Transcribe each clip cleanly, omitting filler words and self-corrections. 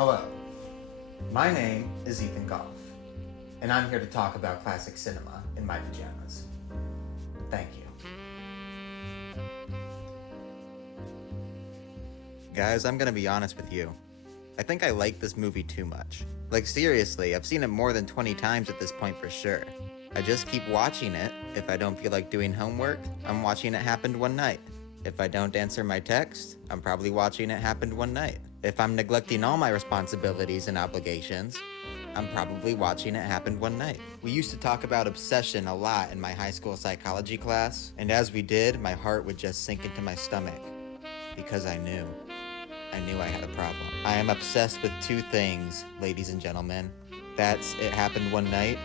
Hello, my name is Ethan Goff, and I'm here to talk about classic cinema in my pajamas. Thank you. Guys, I'm gonna be honest with you. I think I like this movie too much. Like seriously, I've seen it more than 20 times at this point for sure. I just keep watching it. If I don't feel like doing homework, I'm watching It Happened One Night. If I don't answer my text, I'm probably watching It Happened One Night. If I'm neglecting all my responsibilities and obligations, I'm probably watching It Happened One Night. We used to talk about obsession a lot in my high school psychology class, and as we did, my heart would just sink into my stomach. Because I knew I had a problem. I am obsessed with two things, ladies and gentlemen. That's It Happened One Night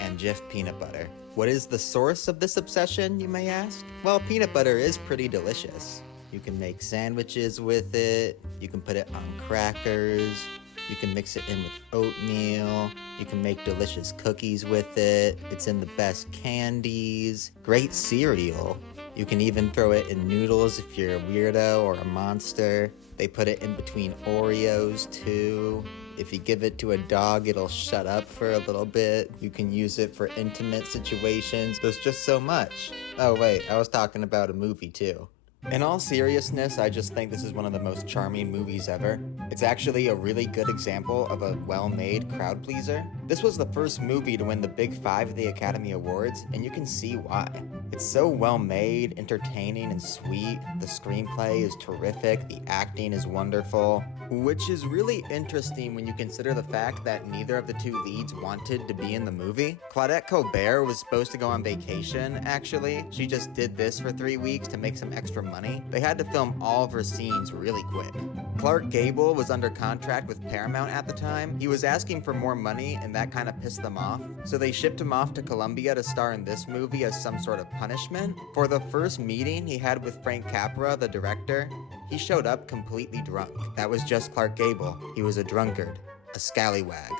and Jif peanut butter. What is the source of this obsession, you may ask? Well, peanut butter is pretty delicious. You can make sandwiches with it, you can put it on crackers, you can mix it in with oatmeal, you can make delicious cookies with it, it's in the best candies, great cereal. You can even throw it in noodles if you're a weirdo or a monster. They put it in between Oreos too. If you give it to a dog, it'll shut up for a little bit. You can use it for intimate situations. There's just so much. Oh wait, I was talking about a movie too. In all seriousness, I just think this is one of the most charming movies ever. It's actually a really good example of a well-made crowd pleaser. This was the first movie to win the Big Five of the Academy Awards, and you can see why. It's so well-made, entertaining, and sweet. The screenplay is terrific, the acting is wonderful, which is really interesting when you consider the fact that neither of the two leads wanted to be in the movie. Claudette Colbert was supposed to go on vacation, actually. She just did this for 3 weeks to make some extra money. They had to film all of her scenes really quick. Clark Gable was under contract with Paramount at the time. He was asking for more money, and that kind of pissed them off. So they shipped him off to Columbia to star in this movie as some sort of punishment. For the first meeting he had with Frank Capra, the director, he showed up completely drunk. That was just Clark Gable. He was a drunkard, a scallywag,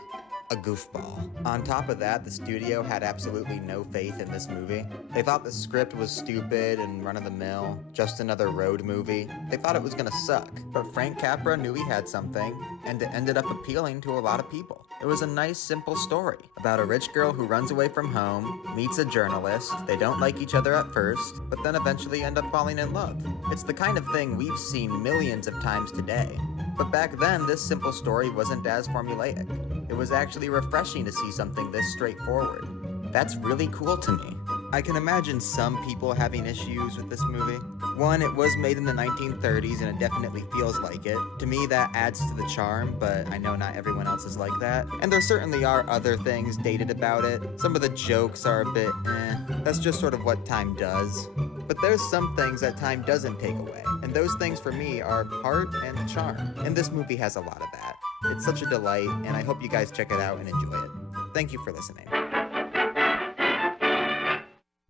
a goofball. On top of that, the studio had absolutely no faith in this movie. They thought the script was stupid and run-of-the-mill, just another road movie. They thought it was gonna suck. But Frank Capra knew he had something, and it ended up appealing to a lot of people. It was a nice, simple story about a rich girl who runs away from home, meets a journalist, they don't like each other at first, but then eventually end up falling in love. It's the kind of thing we've seen millions of times today. But back then, this simple story wasn't as formulaic. It was actually refreshing to see something this straightforward. That's really cool to me. I can imagine some people having issues with this movie. One, it was made in the 1930s and it definitely feels like it. To me, that adds to the charm, but I know not everyone else is like that. And there certainly are other things dated about it. Some of the jokes are a bit That's just sort of what time does. But there's some things that time doesn't take away. And those things for me are heart and charm. And this movie has a lot of that. It's such a delight, and I hope you guys check it out and enjoy it. Thank you for listening.